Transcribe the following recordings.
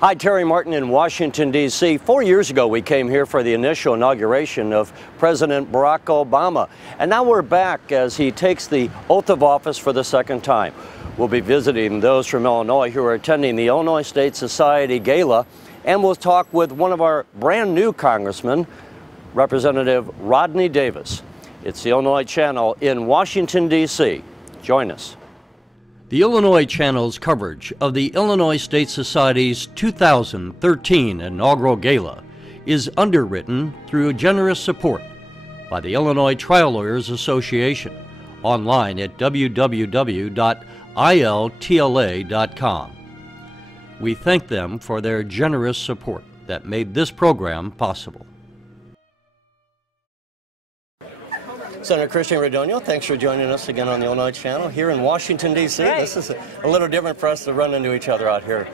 Hi, Terry Martin in Washington, D.C. 4 years ago, we came here for the initial inauguration of President Barack Obama. And now we're back as he takes the oath of office for the second time. We'll be visiting those from Illinois who are attending the Illinois State Society Gala. And we'll talk with one of our brand new congressmen, Representative Rodney Davis. It's the Illinois Channel in Washington, D.C. Join us. The Illinois Channel's coverage of the Illinois State Society's 2013 Inaugural Gala is underwritten through generous support by the Illinois Trial Lawyers Association, online at www.iltla.com. We thank them for their generous support that made this program possible. Senator Christian Radonio, thanks for joining us again on the Illinois Channel here in Washington, D.C. Right. This is a little different for us to run into each other out here.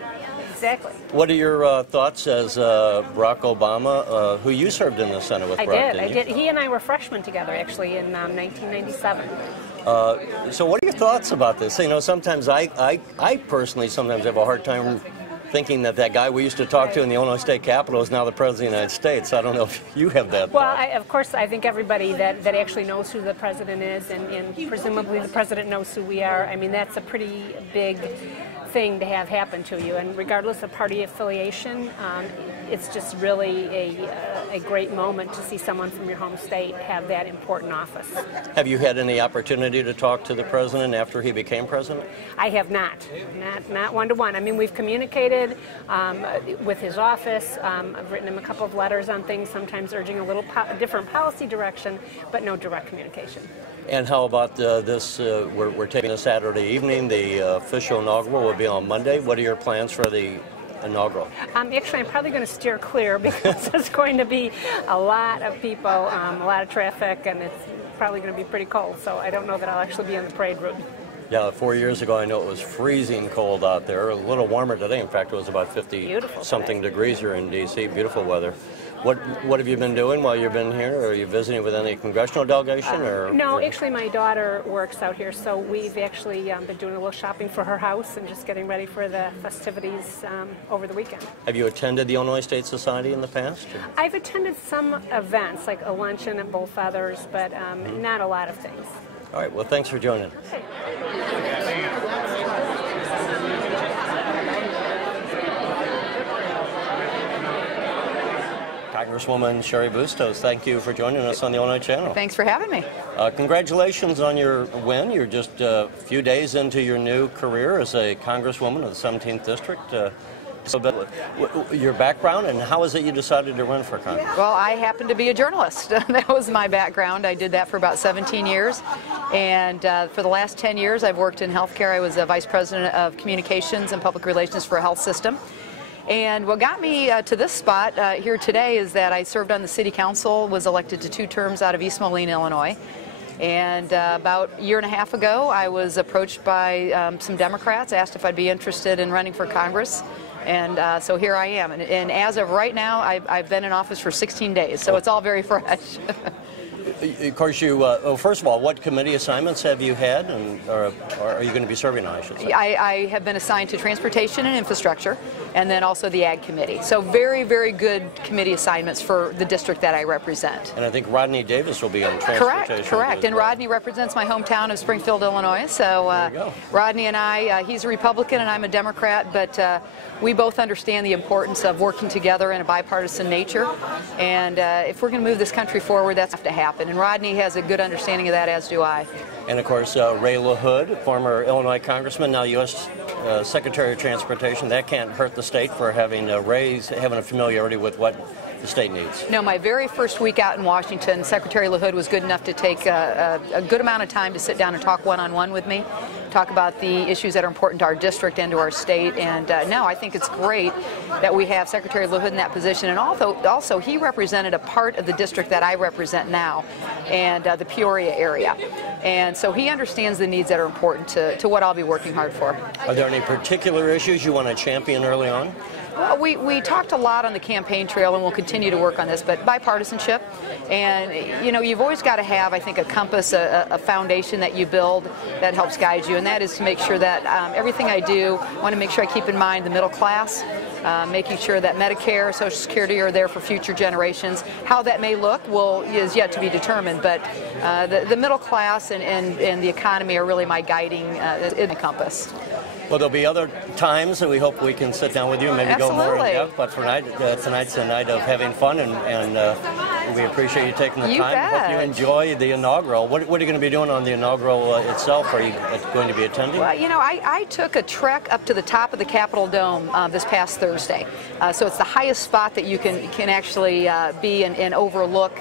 Exactly. What are your thoughts as Barack Obama, who you served in the Senate with? I Barack, did. He and I were freshmen together, actually, in 1997. So what are your thoughts about this? You know, sometimes I personally sometimes have a hard time thinking that guy we used to talk to in the Illinois State Capitol is now the President of the United States. I don't know if you have that Well, of course, I think everybody that actually knows who the President is, and presumably the President knows who we are. I mean, that's a pretty big thing to have happen to you, and regardless of party affiliation, it's just really a great moment to see someone from your home state have that important office. Have you had any opportunity to talk to the President after he became President? I have not one-to-one. I mean, we've communicated with his office. I've written him a couple of letters on things, sometimes urging a little different policy direction, but no direct communication. And how about this? We're taking a Saturday evening. The official inaugural will be on Monday. What are your plans for the inaugural? Actually, I'm probably going to steer clear because there's going to be a lot of people, a lot of traffic, and it's probably going to be pretty cold. So I don't know that I'll actually be on the parade route. Yeah, 4 years ago, I know it was freezing cold out there. A little warmer today. In fact, it was about 50-something degrees here in D.C. Beautiful weather. What have you been doing while you've been here? Are you visiting with any congressional delegation? No, actually my daughter works out here, so we've actually been doing a little shopping for her house and just getting ready for the festivities over the weekend. Have you attended the Illinois State Society in the past? I've attended some events, like a luncheon at Bull Feathers, but not a lot of things. All right, well, thanks for joining. Okay. Congresswoman Cheri Bustos, thank you for joining us on the Illinois Channel. Thanks for having me. Congratulations on your win. You're just a few days into your new career as a Congresswoman of the 17th District. Your background, and how is it you decided to run for Congress? Well, I happen to be a journalist. That was my background. I did that for about 17 years. And for the last 10 years, I've worked in healthcare. I was a Vice President of Communications and Public Relations for a health system. And what got me to this spot here today is that I served on the City Council, was elected to 2 terms out of East Moline, Illinois. And about a year and a half ago, I was approached by some Democrats, asked if I'd be interested in running for Congress. And so here I am. And as of right now, I've been in office for 16 days, so it's all very fresh. Of course, you, well, first of all, what committee assignments have you had, or are you going to be serving on, I should say? I have been assigned to Transportation and Infrastructure, and then also the Ag Committee. So very, very good committee assignments for the district that I represent. And I think Rodney Davis will be on Transportation. Correct. And Rodney represents my hometown of Springfield, Illinois. So Rodney and I, he's a Republican and I'm a Democrat, but we both understand the importance of working together in a bipartisan nature. And if we're going to move this country forward, that's going to have to happen. And Rodney has a good understanding of that, as do I. And of course, Ray LaHood, former Illinois Congressman, now U.S. Secretary of Transportation. That can't hurt the state for having having a familiarity with what the state needs. No, my very first week out in Washington, Secretary LaHood was good enough to take a good amount of time to sit down and talk one-on-one with me, talk about the issues that are important to our district and to our state. And no, I think it's great that we have Secretary LaHood in that position. And also he represented a part of the district that I represent now, and the Peoria area. And so he understands the needs that are important to what I'll be working hard for. Are there any particular issues you want to champion early on? Well, we talked a lot on the campaign trail, and we'll continue to work on this, but bipartisanship. And, you know, you've always got to have, I think, a compass, a foundation that you build that helps guide you, and that is to make sure that everything I do, I want to make sure I keep in mind the middle class, making sure that Medicare, Social Security are there for future generations. How that may look is yet to be determined, but the middle class and the economy are really my guiding compass. Well, there'll be other times that we hope we can sit down with you and maybe go more in depth. But for tonight's a night of having fun, and we appreciate you taking the time. Bet. Hope you enjoy the inaugural. What are you going to be doing on the inaugural itself? Are you going to be attending? Well, you know, I took a trek up to the top of the Capitol Dome this past Thursday. So it's the highest spot that you can actually be and overlook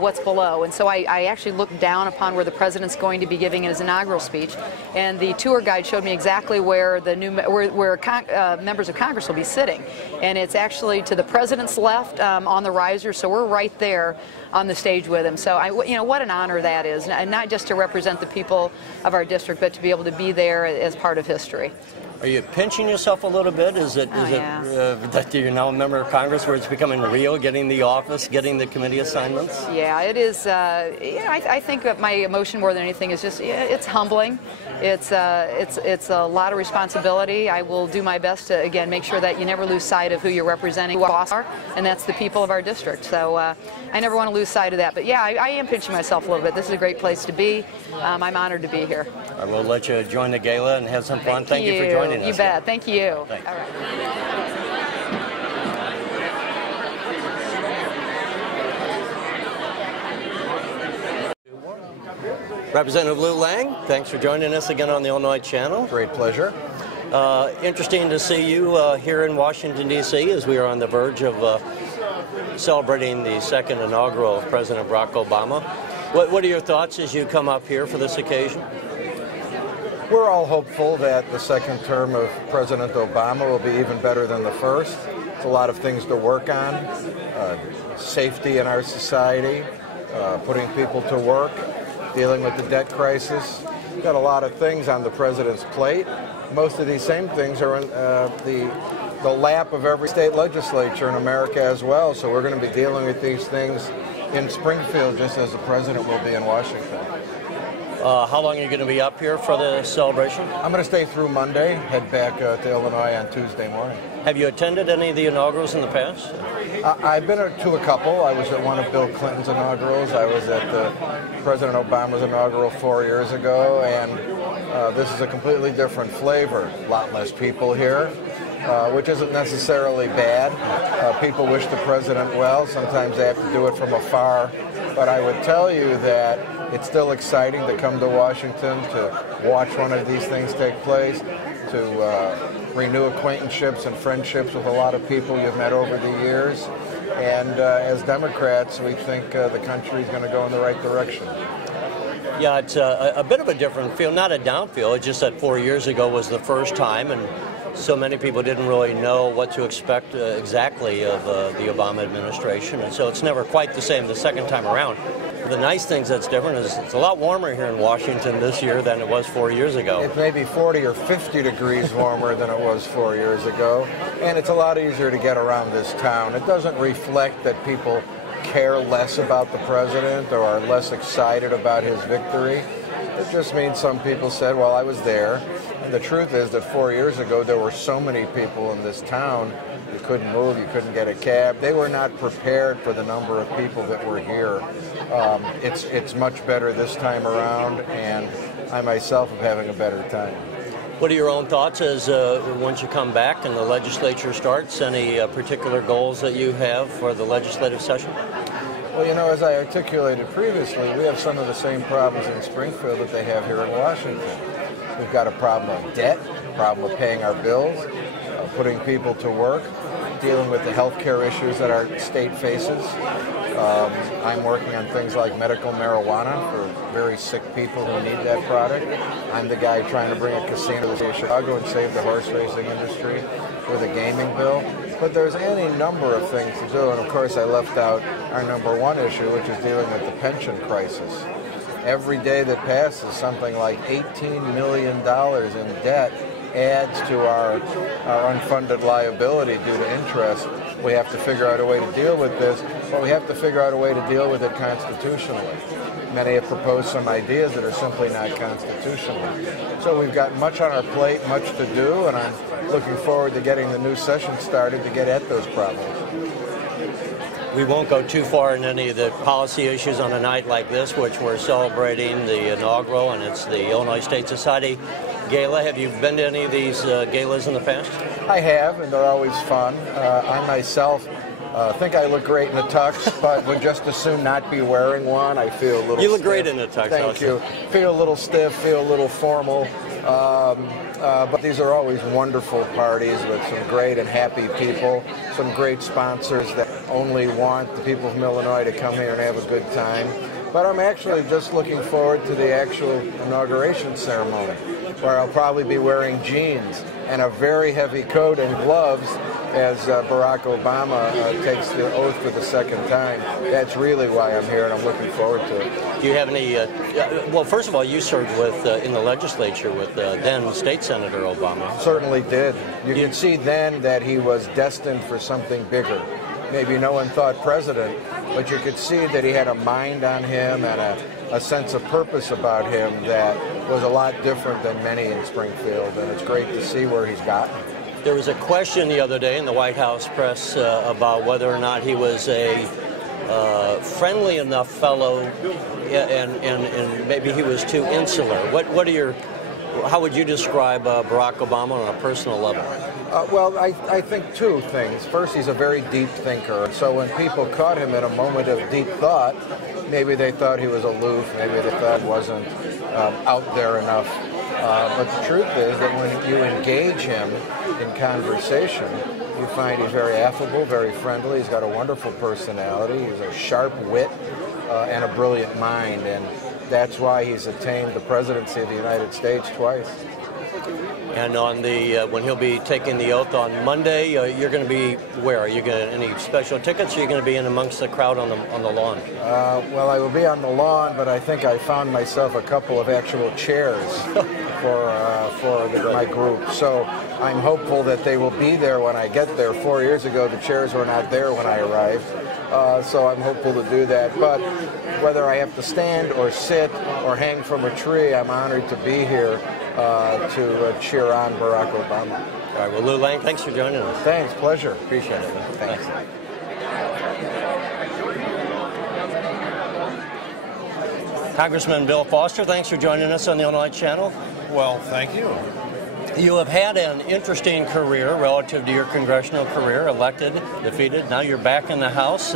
what's below. And so I actually looked down upon where the president's going to be giving his inaugural speech, and the tour guide showed me exactly where the members of Congress will be sitting. And it's actually to the president's left on the riser, so we're right there on the stage with him. So you know, what an honor that is, and not just to represent the people of our district, but to be able to be there as part of history. Are you pinching yourself a little bit? Is it that you're now a member of Congress where it's becoming real, getting the office, getting the committee assignments? Yeah, it is. I think that my emotion more than anything is just it's humbling. It's a lot of responsibility. I will do my best to, again, make sure that you never lose sight of who you're representing, who boss are, and that's the people of our district. So I never want to lose sight of that. But yeah, I am pinching myself a little bit. This is a great place to be. I'm honored to be here. I will let you join the gala and have some fun. Thank you for joining us. You bet. Thank you. Thanks. All right. Representative Lou Lang, thanks for joining us again on the Illinois Channel. Great pleasure. Interesting to see you here in Washington, D.C. as we are on the verge of celebrating the second inaugural of President Barack Obama. What are your thoughts as you come up here for this occasion? We're all hopeful that the second term of President Obama will be even better than the first. There's a lot of things to work on. Safety in our society, putting people to work, dealing with the debt crisis. We've got a lot of things on the president's plate. Most of these same things are in the lap of every state legislature in America as well. So we're going to be dealing with these things in Springfield just as the president will be in Washington. How long are you going to be up here for the celebration? I'm going to stay through Monday, head back to Illinois on Tuesday morning. Have you attended any of the inaugurals in the past? I've been to a couple. I was at one of Bill Clinton's inaugurals. I was at President Obama's inaugural 4 years ago, and this is a completely different flavor. A lot less people here, which isn't necessarily bad. People wish the president well. Sometimes they have to do it from afar. But I would tell you that it's still exciting to come to Washington, to watch one of these things take place, to renew acquaintanceships and friendships with a lot of people you've met over the years. And as Democrats, we think the country is going to go in the right direction. Yeah, it's a bit of a different feel, not a down feel. It's just that 4 years ago was the first time, and so many people didn't really know what to expect exactly of the Obama administration, and so it's never quite the same the second time around. The nice things that's different is it's a lot warmer here in Washington this year than it was 4 years ago. It may be 40 or 50 degrees warmer than it was 4 years ago, and it's a lot easier to get around this town. It doesn't reflect that people care less about the president or are less excited about his victory. It just means some people said, well, I was there. And the truth is that 4 years ago, there were so many people in this town, you couldn't move, you couldn't get a cab. They were not prepared for the number of people that were here. It's much better this time around, and I myself am having a better time. What are your own thoughts as once you come back and the legislature starts? Any particular goals that you have for the legislative session? Well, you know, as I articulated previously, we have some of the same problems in Springfield that they have here in Washington. We've got a problem of debt, a problem of paying our bills, putting people to work, dealing with the health care issues that our state faces. I'm working on things like medical marijuana for very sick people who need that product. I'm the guy trying to bring a casino to the city of Chicago and save the horse racing industry with a gaming bill. But there's any number of things to do, and of course I left out our number one issue, which is dealing with the pension crisis. Every day that passes, something like $18 million in debt adds to our unfunded liability due to interest. We have to figure out a way to deal with this, but we have to figure out a way to deal with it constitutionally. Many have proposed some ideas that are simply not constitutional. So we've got much on our plate, much to do, and I'm looking forward to getting the new session started to get at those problems. We won't go too far in any of the policy issues on a night like this, which we're celebrating the inaugural, and it's the Illinois State Society Gala. Have you been to any of these galas in the past? I have, and they're always fun. I myself think I look great in a tux, but would just as soon not be wearing one. I feel a little You look stiff. great in a tux. Thank you. Feel a little stiff, feel a little formal. But these are always wonderful parties with some great and happy people, some great sponsors that only want the people from Illinois to come here and have a good time. But I'm actually just looking forward to the actual inauguration ceremony, where I'll probably be wearing jeans and a very heavy coat and gloves as Barack Obama takes the oath for the second time. That's really why I'm here, and I'm looking forward to it. Do you have any, well, first of all, you served with in the legislature with then State Senator Obama. Certainly did. You could see then that he was destined for something bigger. Maybe no one thought president, but you could see that he had a mind on him and a sense of purpose about him that was a lot different than many in Springfield, and it's great to see where he's gotten. There was a question the other day in the White House press about whether or not he was a friendly enough fellow, and maybe he was too insular. What are your, how would you describe Barack Obama on a personal level? Well, I think two things. First, he's a very deep thinker, and so when people caught him in a moment of deep thought, maybe they thought he was aloof, maybe they thought he wasn't out there enough. But the truth is that when you engage him in conversation, you find he's very affable, very friendly. He's got a wonderful personality. He's a sharp wit and a brilliant mind, and that's why he's attained the presidency of the United States twice. And on the when he'll be taking the oath on Monday, you're going to be where? Are you going to any special tickets? Or are you going to be in amongst the crowd on the lawn? Well, I will be on the lawn, but I think I found myself a couple of actual chairs for my group. So I'm hopeful that they will be there when I get there. 4 years ago, the chairs were not there when I arrived. So I'm hopeful to do that. But whether I have to stand or sit or hang from a tree, I'm honored to be here to cheer on Barack Obama. All right, well, Lou Lang, thanks for joining us. Thanks, pleasure. Appreciate it. Thanks. Congressman Bill Foster, thanks for joining us on the Illinois Channel. Well, thank you. You have had an interesting career relative to your congressional career, elected, defeated. Now you're back in the House.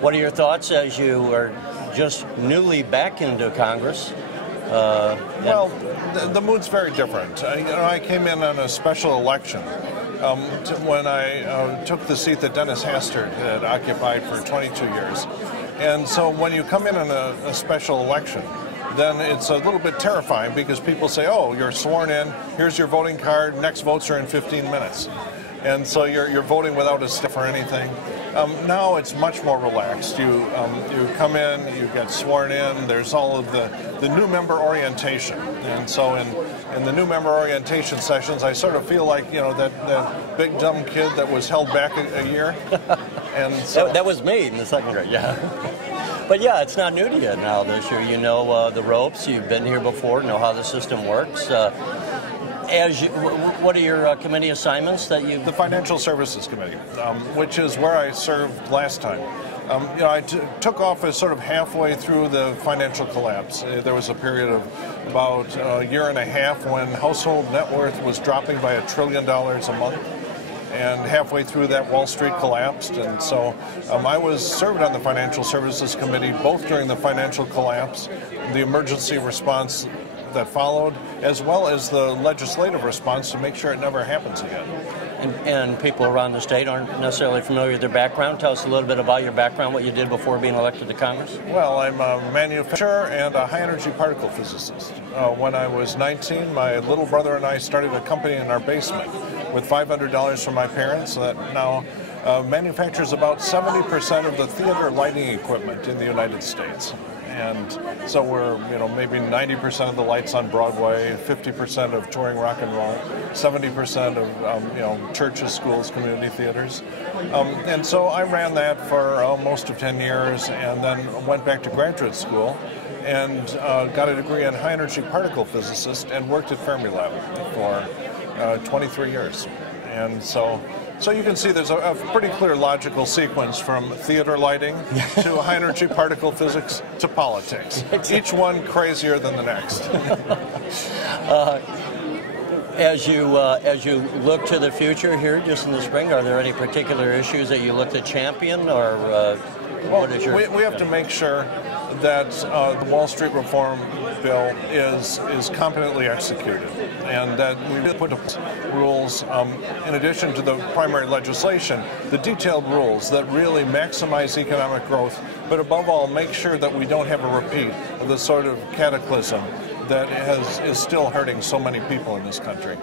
What are your thoughts as you are just newly back into Congress? Well, the mood's very different. I came in on a special election when I took the seat that Dennis Hastert had occupied for 22 years. And so when you come in on a special election, then it's a little bit terrifying because people say, oh, you're sworn in, here's your voting card, next votes are in 15 minutes. And so you're voting without a stiff or anything. Now it's much more relaxed. You come in, you get sworn in, there's all of the new member orientation. And so in the new member orientation sessions, I sort of feel like, you know, that big dumb kid that was held back a year. And so that was me in the second grade, yeah. But yeah, it's not new to you now this year. You know the ropes, you've been here before, know how the system works. What are your committee assignments that you? The Financial Services Committee, which is where I served last time. You know, I took office sort of halfway through the financial collapse. There was a period of about a year and a half when household net worth was dropping by $1 trillion a month. And halfway through that, Wall Street collapsed, and so I was served on the Financial Services Committee both during the financial collapse, the emergency response that followed, as well as the legislative response to make sure it never happens again. And people around the state aren't necessarily familiar with their background. Tell us a little bit about your background, what you did before being elected to Congress. Well, I'm a manufacturer and a high-energy particle physicist. When I was 19, my little brother and I started a company in our basement with $500 from my parents that now manufactures about 70% of the theater lighting equipment in the United States. and so we're maybe 90% of the lights on Broadway, 50% of touring rock and roll, 70% of churches, schools, community theaters, and so I ran that for most of 10 years, and then went back to graduate school and got a degree in high energy particle physicist and worked at Fermilab for 23 years, and so you can see there's a pretty clear logical sequence from theater lighting to high energy particle physics to politics. Each one crazier than the next. As you look to the future here, just in the spring, are there any particular issues that you look to champion, or what is your? We have to make sure that the Wall Street reform bill is competently executed, and that we put rules in addition to the primary legislation, the detailed rules that really maximize economic growth, but above all make sure that we don't have a repeat of the sort of cataclysm that is still hurting so many people in this country.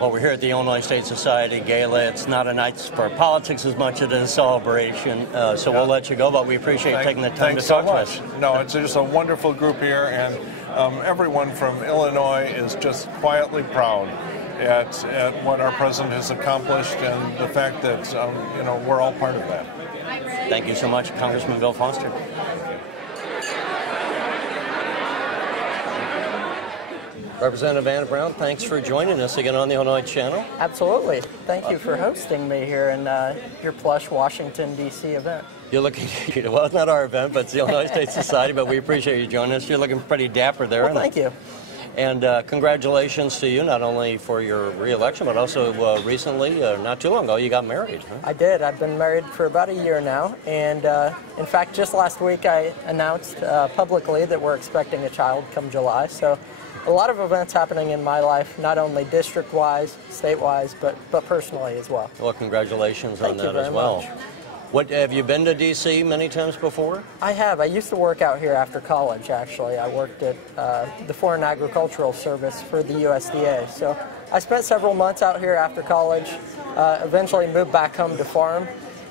Well, we're here at the Illinois State Society Gala. It's not a night for politics as much as it is a celebration, so we'll let you go, but we appreciate you taking the time to talk to us. No, it's just a wonderful group here, and everyone from Illinois is just quietly proud at what our president has accomplished, and the fact that we're all part of that. Thank you so much, Congressman Bill Foster. Representative Anna Brown, thanks for joining us again on the Illinois Channel. Absolutely. Thank you for hosting me here in your plush Washington, D.C. event. You're looking, well, it's not our event, but it's the Illinois State Society, but we appreciate you joining us. You're looking pretty dapper there. Well, thank you. And congratulations to you, not only for your re-election, but also recently, not too long ago, you got married. Huh? I did. I've been married for about a year now. And in fact, just last week I announced publicly that we're expecting a child come July. So a lot of events happening in my life, not only district-wise, state-wise, but personally as well. Well, congratulations on that as well. Much. What, have you been to D.C. many times before? I have. I used to work out here after college, actually. I worked at the Foreign Agricultural Service for the USDA. So I spent several months out here after college, eventually moved back home to farm,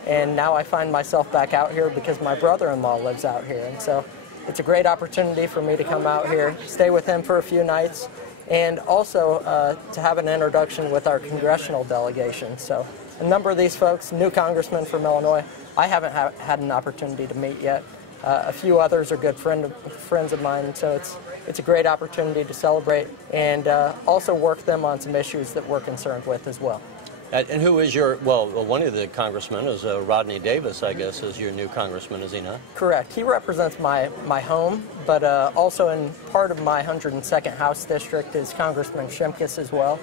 and now I find myself back out here because my brother-in-law lives out here. And so it's a great opportunity for me to come out here, stay with him for a few nights, and also to have an introduction with our congressional delegation. So a number of these folks, new congressmen from Illinois, I haven't had an opportunity to meet yet. A few others are good friends of mine, so it's a great opportunity to celebrate and also work them on some issues that we're concerned with as well. And who is your, well, one of the congressmen is Rodney Davis, I guess, is your new congressman, is he not? Correct. He represents my home, but also in part of my 102nd House District is Congressman Shimkus as well.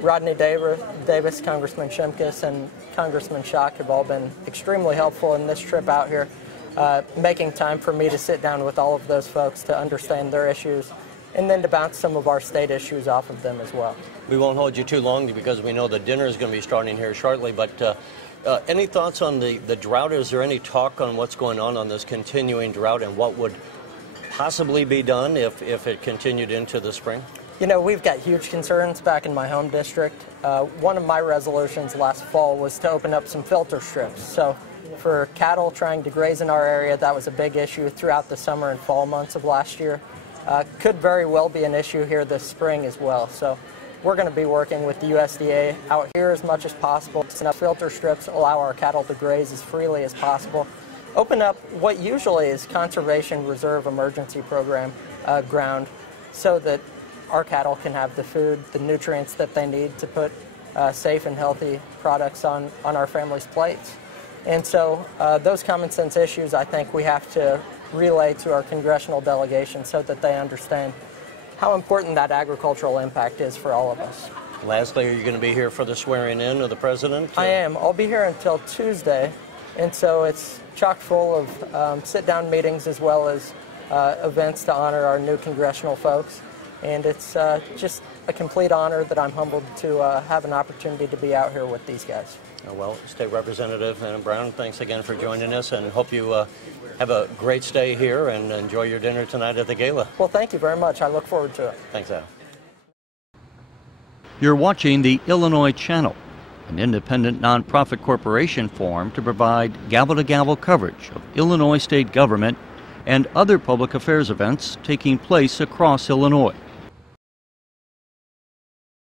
Rodney Davis, Congressman Shimkus, and Congressman Schock have all been extremely helpful in this trip out here, making time for me to sit down with all of those folks to understand their issues, and then to bounce some of our state issues off of them as well. We won't hold you too long because we know the dinner is going to be starting here shortly, but any thoughts on the drought? Is there any talk on what's going on this continuing drought and what would possibly be done if it continued into the spring? You know, we've got huge concerns back in my home district. One of my resolutions last fall was to open up some filter strips. So for cattle trying to graze in our area, that was a big issue throughout the summer and fall months of last year. Could very well be an issue here this spring as well. So we're going to be working with the USDA out here as much as possible. Filter strips allow our cattle to graze as freely as possible. Open up what usually is Conservation Reserve Emergency Program ground so that our cattle can have the food, the nutrients that they need to put safe and healthy products on our families' plates. And so those common sense issues I think we have to relay to our congressional delegation so that they understand how important that agricultural impact is for all of us. Lastly, are you going to be here for the swearing in of the president? I am. I'll be here until Tuesday, and so it's chock full of sit-down meetings as well as events to honor our new congressional folks. And it's just a complete honor that I'm humbled to have an opportunity to be out here with these guys. Well, State Representative Anna Brown, thanks again for joining us, and hope you have a great stay here and enjoy your dinner tonight at the gala. Well, thank you very much. I look forward to it. Thanks, Anna. You're watching the Illinois Channel, an independent nonprofit corporation formed to provide gavel-to-gavel coverage of Illinois state government and other public affairs events taking place across Illinois.